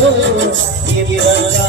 ఇలాగా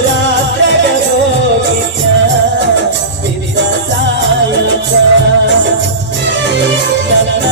da da da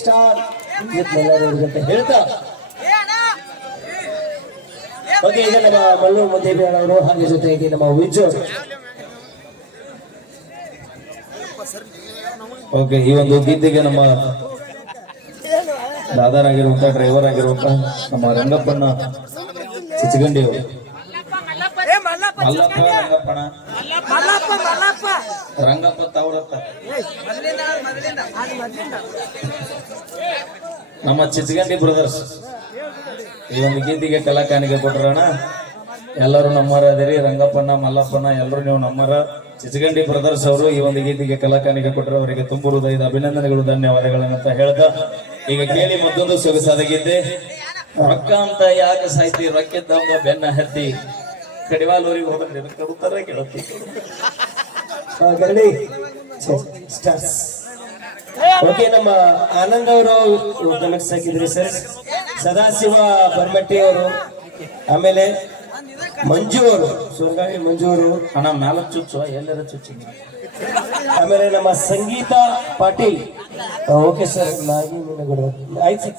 star ಎಲ್ಲರೂ ಜೊತೆ ಹೇಳ್ತಾ. ಓಕೆ, ಈಗ ನಮ್ಮ ಮಲ್ಲು ಮುದ್ದೇಬೇಡ ಅವರು ಹಾಗೆ ಜೊತೆಗೆ ನಮ್ಮ ವಿಜು ಓಕೆ, ಈ ಒಂದು ಗೀತೆಗೆ ನಮ್ಮ ದಾದಾರಾಗಿರುವಂತ ಡ್ರೈವರ್ ಆಗಿರುವಂತ ನಮ್ಮ ರಂಗಪ್ಪನ ಚಿಚಗಂಡಿ ಅವರು. ಮಲ್ಲಪ್ಪ ರಂಗಪ್ಪಣ ರಂಗಪ್ಪ ತಾವ್ರತ್ತ. ನಮ್ಮ ಚಿಚಗಂಡಿ ಬ್ರದರ್ಸ್ ಈ ಒಂದು ಗೀತೆಗೆ ಕಲಾಕಾಣಿಕೆ ಕೊಟ್ರಣ ಎಲ್ಲರೂ ನಮ್ಮರ ಅದಿರಿ ರಂಗಪ್ಪನ ಮಲ್ಲಪ್ಪನ ಎಲ್ಲರೂ ನೀವು ನಮ್ಮರ ಚಿಚಗಂಡಿ ಬ್ರದರ್ಸ್ ಅವರು ಈ ಒಂದು ಗೀತೆಗೆ ಕಲಾಕಾಣಿಕೆ ಕೊಟ್ಟರು ಅವರಿಗೆ ತುಂಬ ಹೃದಯದ ಅಭಿನಂದನೆಗಳು ಧನ್ಯವಾದಗಳನ್ನಂತ ಹೇಳ್ತಾ ಈಗ ಕೇಳಿ ಮತ್ತೊಂದು ಸೊಗಸಾದ ಗೀತೆ. ರೊಕ್ಕ ಅಂತ ಯಾಕೆ ಸಾಯ್ತಿ? ರೊಕ್ಕಿದ್ದವಂಗ ಬೆನ್ನ ಹತ್ತಿ. ಕಡಿವಾಲೂರಿಗೆ ಹೋದ್ರೆ ಕಡುತ್ತಾರೆ ಕೇಳುತ್ತೆ ಗರಡಿ ಸ್ಟಾರ್ಸ್ ಓಕೆ ನಮ್ಮ ಆನಂದ್ ಅವರು ಕಮೆಂಟ್ಸ್ ಹಾಕಿದ್ರಿ ಸರ್ ಸದಾಶಿವ ಬರ್ಮಟ್ಟಿ ಅವರು ಆಮೇಲೆ ಮಂಜು ಅವರು ಸುರ್ಗಾವಿ ಮಂಜು ಅವರು. ಹಣ ಮ್ಯಾಲ ಚುಚ್ಚು ಎಲ್ಲರ ಚುಚ್ಚಿ ಆಮೇಲೆ ನಮ್ಮ ಸಂಗೀತ ಪಾಟೀಲ್. ಓಕೆ ಸರ್ ನಾಗಿ ಆಯ್ತು.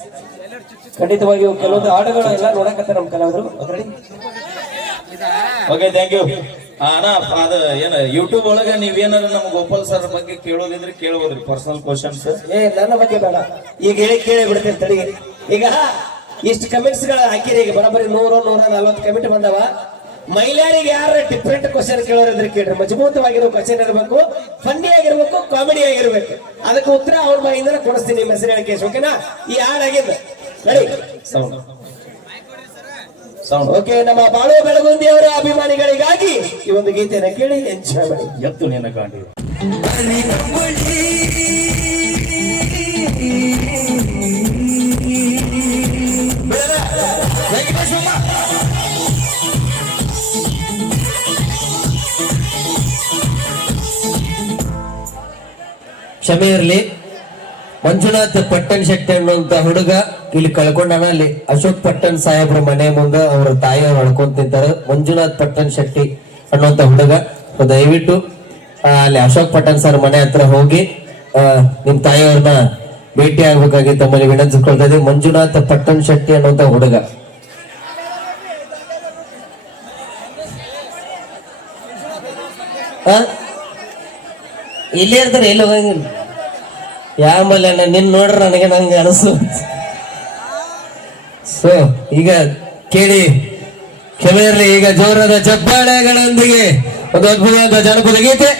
ಖಂಡಿತವಾಗಿ ಕೆಲವೊಂದು ಹಾಡುಗಳು ಎಲ್ಲ ನೋಡಕತ್ತ ನಮ್ಮ ಕಲಾವಿದರು. ರೆಡಿ ಓಕೆ ಥ್ಯಾಂಕ್ ಯು ಅಣ್ಣ ಅದ ಏನ ಯೂಟ್ಯೂಬ್ ಒಳಗ ನೀವೇನಾದ್ರು ನಮ್ ಗೋಪಾಲ್ ಸರ್ ಬಗ್ಗೆ ಕೇಳೋದಿದ್ರೆ ಕೇಳ್ಬೋದ್ರಿ ಪರ್ಸನಲ್ ಕ್ವಶನ್ಸ್ ಏ ನನ್ನ ಬಗ್ಗೆ ಬೇಡ. ಈಗ ಹೇಳಿ ಕೇಳಿ ಬಿಡ್ತೀನಿ ತಡಿಗೆ. ಈಗ ಇಷ್ಟು ಕಮೆಂಟ್ಸ್ಗಳ ಹಾಕಿರಿ ಈಗ ಬರೋಬ್ಬರಿ ನೂರ ನೂರ ನಲ್ವತ್ತು ಕಮೆಂಟ್ ಬಂದವ. ಮಹಿಳೆಯರಿಗೆ ಯಾರ ಡಿಫ್ರೆಂಟ್ ಕ್ವಶನ್ ಕೇಳೋರಿದ್ರೆ ಕೇಳ್ರಿ. ಮಜಬೂತವಾಗಿರೋ ಕ್ವಶನ್ ಇರಬೇಕು ಫನ್ನಿ ಆಗಿರ್ಬೇಕು ಕಾಮಿಡಿ ಆಗಿರ್ಬೇಕು. ಅದಕ್ಕೆ ಉತ್ತರ ಅವ್ರ ಬಾಯಿಂದ ಕೊಡಿಸ್ತೀನಿ ಮೆಸೇಜ್ ಹೇಳಿ ಕೇಸ್ ಓಕೆನಾ ಈ ಹಾಡಾಗಿದ್ದು ರೆಡಿ ಸೌಂಡ್ ಸೌಂಡ್ ಓಕೆ ನಮ್ಮ ಬಾಳು ಬೆಳಗುಂದಿ ಅವರ ಅಭಿಮಾನಿಗಳಿಗಾಗಿ ಈ ಒಂದು ಗೀತೆಯನ್ನು ಕೇಳಿ ಎಂಜಾಯ್ ಮಾಡಿ ಎತ್ತು ನಿನ್ನ ಕಾಂಡಿ ಕ್ಷಮೆ ಇರಲಿ. ಮಂಜುನಾಥ್ ಪಟ್ಟಣ ಶೆಟ್ಟಿ ಅನ್ನುವಂತ ಹುಡುಗ. ಇಲ್ಲಿ ಕಳ್ಕೊಂಡಾನ ಅಲ್ಲಿ ಅಶೋಕ್ ಪಟ್ಟಣ್ ಸಾಹೇಬ್ರ ಮನೆ ಮುಂದೆ ಅವ್ರ ತಾಯಿಯವ್ರು ಅವ್ರು ತಿಂತಾರೆ. ಮಂಜುನಾಥ್ ಪಟ್ಟಣ್ ಶೆಟ್ಟಿ ಅನ್ನುವಂತ ಹುಡುಗ. ದಯವಿಟ್ಟು ಅಲ್ಲಿ ಅಶೋಕ್ ಪಟ್ಟಣ್ ಸರ್ ಮನೆ ಹತ್ರ ಹೋಗಿ ನಿಮ್ ತಾಯಿಯವ್ರನ್ನ ಭೇಟಿ ಆಗ್ಬೇಕಾಗಿ ತಮ್ಮಲ್ಲಿ ವಿನಂತಿಸ್ಕೊಳ್ತಾ ಇದ್ದೀವಿ ಮಂಜುನಾಥ್ ಪಟ್ಟಣ್ ಶೆಟ್ಟಿ ಅನ್ನುವಂತ ಹುಡುಗ? ಇಲ್ಲೇ ಇರ್ತಾರೆ ಎಲ್ಲಿ ಹೋಗಂಗಿಲ್ಲ. ಯಾಮಲ್ಲ ನಿನ್ ನೋಡ್ರ ನನಗೆ ನಂಗೆ ಅನಸು ಸೊ ಈಗ ಕೇಳಿ. ಕ್ಷಮೆ ಈಗ ಜೋರಾದ ಚಪ್ಪಾಳೆಗಳೊಂದಿಗೆ ಒಂದು ಅದ್ಭುತವಾದ ಜನಪದ ಗೀತೆ.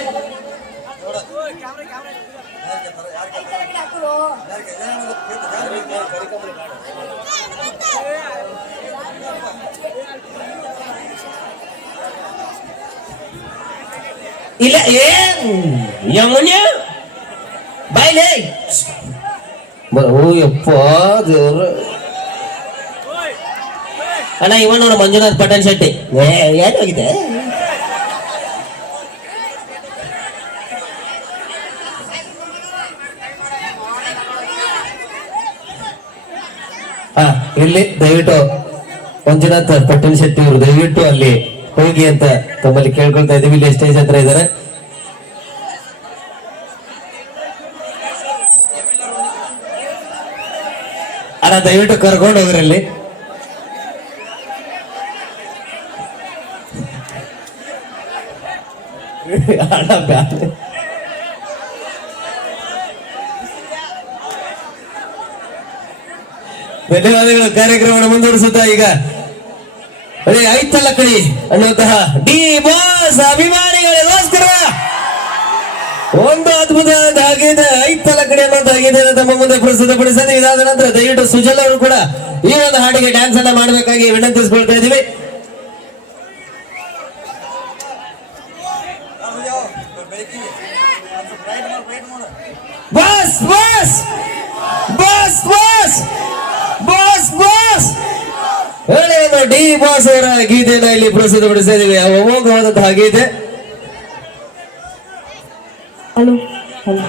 ಇಲ್ಲ, ಏ ಯಮುನ್ಯ ಬಾಯ್ಲೆ. ಓ, ಯಪ್ಪ ದೇವ್ರ. ಅಣ್ಣ ಇವ ನೋಡು, ಮಂಜುನಾಥ್ ಪಟೇಲ್ ಶೆಟ್ಟಿ. ಏನು ಹೋಗಿದೆ ಹಾ, ಇಲ್ಲಿ ದಯವಿಟ್ಟು ಮಂಜುನಾಥ್ ಪಟೇಲ್ ಶೆಟ್ಟಿ ಅವರು ದಯವಿಟ್ಟು ಅಲ್ಲಿ ಹೋಗಿ ಅಂತ ತಮ್ಮಲ್ಲಿ ಕೇಳ್ಕೊಳ್ತಾ ಇದ್ದೀವಿ. ಇಲ್ಲಿ ಸ್ಟೇಜ್ ಹತ್ರ ಇದ್ದಾರೆ? ಅಣ್ಣ, ದಯವಿಟ್ಟು ಕರ್ಕೊಂಡು ಹೋಗ್ರಿ ಧನ್ಯವಾದಗಳು. ಕಾರ್ಯಕ್ರಮವನ್ನು ಮುಂದುವರಿಸುತ್ತಾ ಈಗ. ಅದೇ ಐತಲ್ಲ ಕಡಿ ಅನ್ನುವಂತಹ ಡಿ ಬಾಸ್ ಅಭಿಮಾನಿಗಳಿಗೋಸ್ಕರ. ಒಂದು ಅದ್ಭುತವಾದ ಆಗಿದೆ ಕಡೆ ಅನ್ನುವಂತಹ ಆಗಿದೆ ತಮ್ಮ ಮುಂದೆ ಪ್ರಸ್ತುತಪಡಿಸಿದ ಇದಾದ ನಂತರ ದಯವಿಟ್ಟು ಸುಜಲ್ ಅವರು ಕೂಡ ಈ ಒಂದು ಹಾಡಿಗೆ ಡ್ಯಾನ್ಸ್ ಅನ್ನ ಮಾಡಬೇಕಾಗಿ ವಿನಂತಿಸಿಕೊಳ್ತಾ ಇದ್ದೀವಿ boss boss boss boss boss boss ಹೇಳಿ ಒಂದು ಡಿ ಬಾಸ್ ಅವರ ಗೀತೆಯನ್ನು ಇಲ್ಲಿ ಪ್ರಸ್ತುತಪಡಿಸ್ತಾ ಇದ್ದೀವಿ ಅಮೋಘವಾದಂತಹ ಗೀತೆ? Hello hello.